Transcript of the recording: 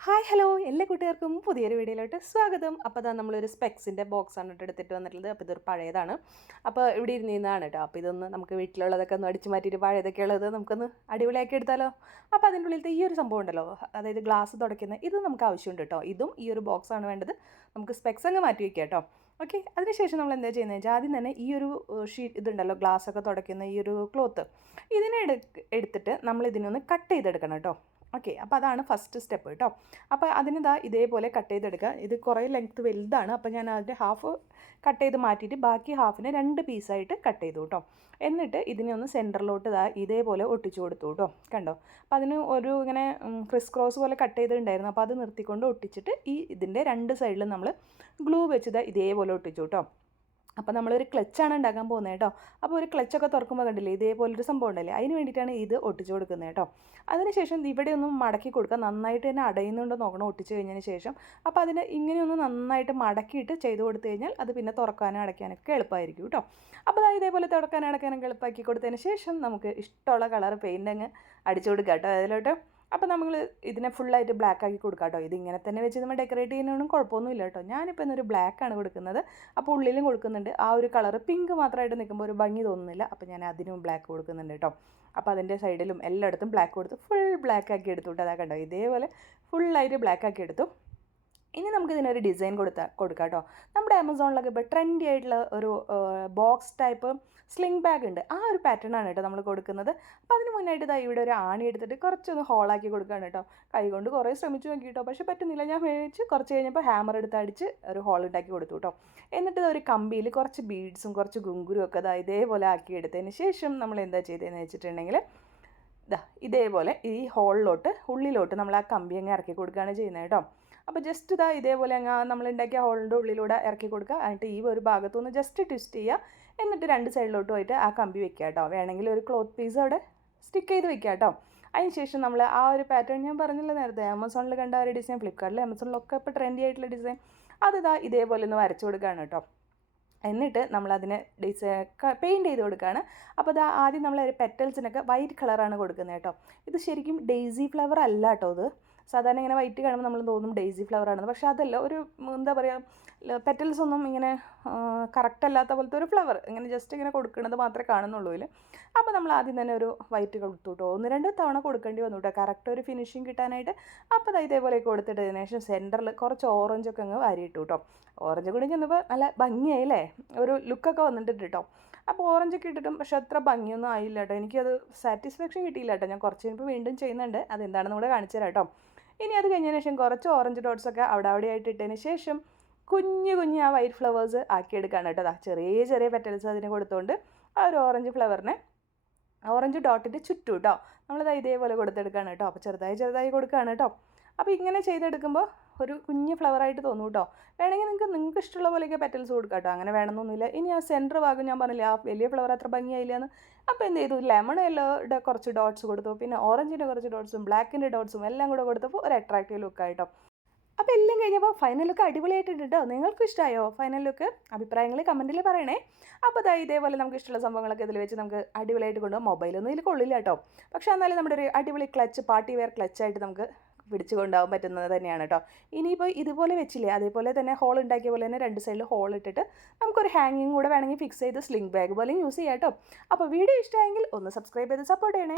Hi hello എല്ലാ കൂട്ടുകാർക്കും പുതിയൊരു വീഡിയോയിലോട്ട് സ്വാഗതം. അപ്പോൾ അതാ നമ്മളൊരു സ്പെക്സിൻ്റെ ബോക്സാണ് എടുത്തിട്ട് വന്നിട്ടുള്ളത്. അപ്പോൾ ഇതൊരു പഴയതാണ്. അപ്പോൾ ഇവിടെ ഇരുന്നതാണ് കേട്ടോ. അപ്പോൾ ഇതൊന്ന് നമുക്ക് വീട്ടിലുള്ളതൊക്കെ ഒന്ന് അടിച്ച് മാറ്റിയിട്ട് പഴയതൊക്കെ ഉള്ളത് നമുക്കൊന്ന് അടിപൊളിയാക്കി എടുത്താലോ. അപ്പോൾ അതിൻ്റെ ഉള്ളിലത്തെ ഈ ഒരു സംഭവം ഉണ്ടല്ലോ, അതായത് ഗ്ലാസ് തുടയ്ക്കുന്ന ഇത് നമുക്ക് ആവശ്യമുണ്ട് കേട്ടോ. ഇതും ഈ ഒരു ബോക്സാണ് വേണ്ടത്. നമുക്ക് സ്പെക്സ് അങ്ങ് മാറ്റി വയ്ക്കാം കേട്ടോ. ഓക്കെ, അതിനുശേഷം നമ്മൾ എന്താ ചെയ്യുന്നത് വെച്ചാൽ ആദ്യം തന്നെ ഈ ഒരു ഷീറ്റ് ഇതുണ്ടല്ലോ, ഗ്ലാസ്സൊക്കെ തുടയ്ക്കുന്ന ഈ ഒരു ക്ലോത്ത് ഇതിനെ എടുത്തിട്ട് നമ്മൾ ഇതിനൊന്ന് കട്ട് ചെയ്തെടുക്കണം കേട്ടോ. ഓക്കെ, അപ്പോൾ അതാണ് ഫസ്റ്റ് സ്റ്റെപ്പ് കേട്ടോ. അപ്പോൾ അതിനിതാ ഇതേപോലെ കട്ട് ചെയ്തെടുക്കുക. ഇത് കുറേ ലെങ്ത്ത് വലുതാണ്. അപ്പോൾ ഞാൻ അതിൻ്റെ ഹാഫ് കട്ട് ചെയ്ത് മാറ്റിയിട്ട് ബാക്കി ഹാഫിനെ 2 പീസായിട്ട് കട്ട് ചെയ്തു കേട്ടോ. എന്നിട്ട് ഇതിനെ ഒന്ന് സെൻറ്ററിലോട്ട് ഇതേപോലെ ഒട്ടിച്ചു കൊടുത്തു കേട്ടോ. കണ്ടോ, അപ്പോൾ അതിന് ഒരു ഇങ്ങനെ ക്രിസ് ക്രോസ് പോലെ കട്ട് ചെയ്തിട്ടുണ്ടായിരുന്നു. അപ്പോൾ അത് നിർത്തിക്കൊണ്ട് ഒട്ടിച്ചിട്ട് ഇതിൻ്റെ 2 സൈഡിലും നമ്മൾ ഗ്ലൂ വെച്ച് ഇതേപോലെ ഒട്ടിച്ചു കേട്ടോ. അപ്പോൾ നമ്മളൊരു ക്ലച്ചാണ് ഉണ്ടാക്കാൻ പോകുന്നത് കേട്ടോ. അപ്പോൾ ഒരു ക്ലച്ചൊക്കെ തുറക്കുമ്പോൾ കണ്ടില്ലേ ഇതേപോലൊരു സംഭവം ഉണ്ടല്ലേ, അതിന് വേണ്ടിയിട്ടാണ് ഇത് ഒട്ടിച്ചു കൊടുക്കുന്നത് കേട്ടോ. അതിനുശേഷം ഇവിടെ ഒന്ന് മടക്കി കൊടുക്കുക. നന്നായിട്ട് തന്നെ അടയുന്നുണ്ടോ നോക്കണം ഒട്ടിച്ച് കഴിഞ്ഞതിന് ശേഷം. അപ്പോൾ അതിന് ഇങ്ങനെയൊന്ന് നന്നായിട്ട് മടക്കിയിട്ട് ചെയ്ത് കൊടുത്തു കഴിഞ്ഞാൽ അത് പിന്നെ തുറക്കാനും അടയ്ക്കാനൊക്കെ എളുപ്പമായിരിക്കും കേട്ടോ. അപ്പോൾ ഇതേപോലെ തുറക്കാനും അടയ്ക്കാനൊക്കെ എളുപ്പമാക്കി കൊടുത്തതിന് ശേഷം നമുക്ക് ഇഷ്ടമുള്ള കളർ പെയിൻ്റ് അങ്ങ് അടിച്ചു കൊടുക്കുക കേട്ടോ അതിലോട്ട്. അപ്പോൾ നമ്മൾ ഇതിനെ ഫുള്ളായിട്ട് ബ്ലാക്ക് ആക്കി കൊടുക്കാം കേട്ടോ. ഇതിങ്ങനെ തന്നെ വെച്ച് നമ്മൾ ഡെക്കറേറ്റ് ചെയ്യുന്നതൊന്നും കുഴപ്പമൊന്നുമില്ല കേട്ടോ. ഞാനിപ്പോൾ ഇന്നൊരു ബ്ലാക്കാണ് കൊടുക്കുന്നത്. അപ്പോൾ ഉള്ളിലും കൊടുക്കുന്നുണ്ട്. ആ ഒരു കളർ പിങ്ക് മാത്രമായിട്ട് നിൽക്കുമ്പോൾ ഒരു ഭംഗി തോന്നുന്നില്ല. അപ്പോൾ ഞാൻ അതിനും ബ്ലാക്ക് കൊടുക്കുന്നുണ്ട് കേട്ടോ. അപ്പോൾ അതിൻ്റെ സൈഡിലും എല്ലായിടത്തും ബ്ലാക്ക് കൊടുത്ത് ഫുൾ ബ്ലാക്ക് ആക്കി എടുത്തു കേട്ടോ. അതാ കണ്ടോ, ഇതേപോലെ ഫുള്ളായിട്ട് ബ്ലാക്ക് ആക്കി എടുത്തു. ഇനി നമുക്കിതിനൊരു ഡിസൈൻ കൊടുക്കാം കേട്ടോ. നമ്മുടെ ആമസോണിലൊക്കെ ഇപ്പോൾ ട്രെൻഡി ആയിട്ടുള്ള ഒരു ബോക്സ് ടൈപ്പ് സ്ലിംഗ് ബാഗ് ഉണ്ട്. ആ ഒരു പാറ്റേൺ ആണ് കേട്ടോ നമ്മൾ കൊടുക്കുന്നത്. അപ്പോൾ അതിന് മുന്നായിട്ട് ഇവിടെ ഒരു ആണി എടുത്തിട്ട് കുറച്ചൊന്ന് ഹോളാക്കി കൊടുക്കുകയാണ് കേട്ടോ. കൈകൊണ്ട് കുറേ ശ്രമിച്ചു നോക്കി കേട്ടോ, പക്ഷേ പറ്റുന്നില്ല. ഞാൻ മേടിച്ച് കുറച്ച് കഴിഞ്ഞപ്പോൾ ഹാമർ എടുത്ത് അടിച്ച് ഒരു ഹോൾ ഉണ്ടാക്കി കൊടുത്തു കേട്ടോ. എന്നിട്ട് ഒരു കമ്പിയിൽ കുറച്ച് ബീഡ്സും കുറച്ച് ഗുങ്കുരും ഒക്കെ ഇതേപോലെ ആക്കി എടുത്തതിന് ശേഷം നമ്മൾ എന്താ ചെയ്തതെന്ന് വെച്ചിട്ടുണ്ടെങ്കിൽ ഇതേപോലെ ഈ ഉള്ളിലോട്ട് നമ്മൾ ആ കമ്പി അങ്ങ് ഇറക്കി കൊടുക്കുകയാണ് ചെയ്യുന്നത് കേട്ടോ. അപ്പോൾ ജസ്റ്റ് ഇതേപോലെ അങ്ങ് നമ്മൾ ഉണ്ടാക്കിയ ഹോളിൻ്റെ ഉള്ളിലൂടെ ഇറക്കി കൊടുക്കുക. എന്നിട്ട് ഈ ഒരു ഭാഗത്തുനിന്ന് ജസ്റ്റ് ട്വിസ്റ്റ് ചെയ്യുക. എന്നിട്ട് 2 സൈഡിലോട്ട് പോയിട്ട് ആ കമ്പി വെക്കുക കേട്ടോ. വേണമെങ്കിൽ ഒരു ക്ലോത്ത് പീസ് അവിടെ സ്റ്റിക്ക് ചെയ്ത് വെക്കുക കേട്ടോ. അതിന് ശേഷം നമ്മൾ ആ ഒരു പാറ്റേൺ ഞാൻ പറഞ്ഞില്ല നേരത്തെ, ആമസോണിൽ കണ്ട ഒരു ഡിസൈൻ, ഫ്ലിപ്കാർട്ടിൽ ആമസോണിലൊക്കെ ഇപ്പോൾ ട്രെൻഡി ആയിട്ടുള്ള ഡിസൈൻ, ഇതേപോലെ ഒന്ന് വരച്ചു കൊടുക്കുകയാണ് കേട്ടോ. എന്നിട്ട് നമ്മളതിനെ പെയിൻറ്റ് ചെയ്ത് കൊടുക്കുകയാണ്. അപ്പോൾ ആദ്യം നമ്മൾ പെറ്റൽസിനൊക്കെ വൈറ്റ് കളറാണ് കൊടുക്കുന്നത് കേട്ടോ. ഇത് ശരിക്കും ഡെയ്സി ഫ്ലവർ അല്ല കേട്ടോ. ഇത് സാധാരണ ഇങ്ങനെ വൈറ്റ് കാണുമ്പോൾ നമ്മൾ തോന്നും ഡെയ്സി ഫ്ലവർ ആണെന്ന്. പക്ഷേ അതല്ല, ഒരു എന്താ പറയുക, പെറ്റൽസ് ഒന്നും ഇങ്ങനെ കറക്റ്റ് അല്ലാത്ത പോലത്തെ ഒരു ഫ്ലവർ ഇങ്ങനെ ജസ്റ്റ് ഇങ്ങനെ കൊടുക്കുന്നത് മാത്രമേ കാണുന്നുള്ളൂ ഇതിൽ. അപ്പോൾ നമ്മൾ ആദ്യം തന്നെ ഒരു വൈറ്റ് കൊടുത്തു കേട്ടോ. 1-2 തവണ കൊടുക്കേണ്ടി വന്നു കേട്ടോ, കറക്റ്റ് ഒരു ഫിനിഷിങ് കിട്ടാനായിട്ട്. അപ്പോൾ ഇതേപോലെ കൊടുത്തിട്ടതിന് ശേഷം സെൻറ്ററിൽ കുറച്ച് ഓറഞ്ചൊക്കെ അങ്ങ് വാരിയിട്ടു കേട്ടോ. ഓറഞ്ച് കൂടി ചെന്നപ്പോൾ നല്ല ഭംഗിയായില്ലേ, ഒരു ലുക്കൊക്കെ വന്നിട്ടുണ്ട് കേട്ടോ. അപ്പോൾ ഓറഞ്ചൊക്കെ ഇട്ടിട്ടും പക്ഷെ അത്ര ഭംഗിയൊന്നും ആയില്ല കേട്ടോ. എനിക്കത് സാറ്റിസ്ഫാക്ഷൻ കിട്ടിയില്ല കേട്ടോ. ഞാൻ കുറച്ച് കഴിഞ്ഞപ്പോൾ വീണ്ടും ചെയ്യുന്നുണ്ട്, അതെന്താണെന്ന് കൂടെ കാണിച്ചു തരാം കേട്ടോ. ഇനി അത് കഴിഞ്ഞതിന് ശേഷം കുറച്ച് ഓറഞ്ച് ഡോട്ട്സൊക്കെ അവിടെയായിട്ട് ഇട്ടതിന് ശേഷം കുഞ്ഞ് ആ വൈറ്റ് ഫ്ലവേഴ്സ് ആക്കിയെടുക്കുകയാണ് കേട്ടോ. ചെറിയ ചെറിയ പെറ്റൽസ് അതിന് കൊടുത്തുകൊണ്ട് ആ ഒരു ഓറഞ്ച് ഡോട്ടിൻ്റെ ചുറ്റും കേട്ടോ ഇതേപോലെ കൊടുത്തെടുക്കുകയാണ് കേട്ടോ. അപ്പോൾ ചെറുതായി കൊടുക്കുകയാണ് കേട്ടോ. അപ്പോൾ ഇങ്ങനെ ചെയ്തെടുക്കുമ്പോൾ ഒരു കുഞ്ഞ് ഫ്ലവറായിട്ട് തോന്നും കേട്ടോ. വേണമെങ്കിൽ നിങ്ങൾക്ക് ഇഷ്ടമുള്ള പോലെയൊക്കെ പെറ്റൽസ് കൊടുക്കാം കേട്ടോ, അങ്ങനെ വേണമെന്നൊന്നുമില്ല. ഇനി ആ സെൻറ്റർ ഭാഗം ഞാൻ പറഞ്ഞില്ല, ആ വലിയ ഫ്ലവർ അത്ര ഭംഗിയായില്ല എന്ന്. അപ്പോൾ എന്ത് ചെയ്തു, ലെമൺ യെല്ലോയുടെ കുറച്ച് ഡോട്ട്സ് കൊടുത്തു, പിന്നെ ഓറഞ്ചിൻ്റെ കുറച്ച് ഡോട്ട്സും ബ്ലാക്കിൻ്റെ ഡോട്ട്സും എല്ലാം കൂടെ കൊടുത്തപ്പോൾ ഒരു അട്രാക്റ്റീവ് ലുക്കായിട്ടോ. അപ്പോൾ എല്ലാം കഴിഞ്ഞപ്പോൾ ഫൈനൽ ലുക്ക് അടിപൊളിയായിട്ടുണ്ട് കേട്ടോ. നിങ്ങൾക്ക് ഇഷ്ടമായോ ഫൈനൽ ലുക്ക്? അഭിപ്രായങ്ങൾ കമൻറ്റിൽ പറയണേ. അപ്പോൾ ഇതേപോലെ നമുക്ക് ഇഷ്ടമുള്ള സംഭവങ്ങളൊക്കെ ഇതിൽ വെച്ച് നമുക്ക് അടിപൊളിയായിട്ട് കൊണ്ടുപോകാം. മൊബൈലൊന്നും ഇതിൽ കൊള്ളില്ല കേട്ടോ, പക്ഷേ എന്നാലും നമ്മുടെ ഒരു അടിപൊളി ക്ലച്ച്, പാർട്ടി വെയർ ക്ലച്ചായിട്ട് നമുക്ക് പിടിച്ചു കൊണ്ടുപോകാൻ പറ്റുന്നത് തന്നെയാണ് കേട്ടോ. ഇനിയിപ്പോൾ ഇതുപോലെ വെച്ചില്ലേ, അതേപോലെ തന്നെ ഹോൾ ഉണ്ടാക്കിയ പോലെ തന്നെ 2 സൈഡിൽ ഹോൾ ഇട്ടിട്ട് നമുക്കൊരു ഹാങ്ങിങ് കൂടെ വേണമെങ്കിൽ ഫിക്സ് ചെയ്ത് സ്ലിംഗ് ബാഗ് പോലെയും യൂസ് ചെയ്യാം കേട്ടോ. അപ്പോൾ വീഡിയോ ഇഷ്ടമായെങ്കിൽ ഒന്ന് സബ്സ്ക്രൈബ് ചെയ്ത് സപ്പോർട്ട് ചെയ്യണേ.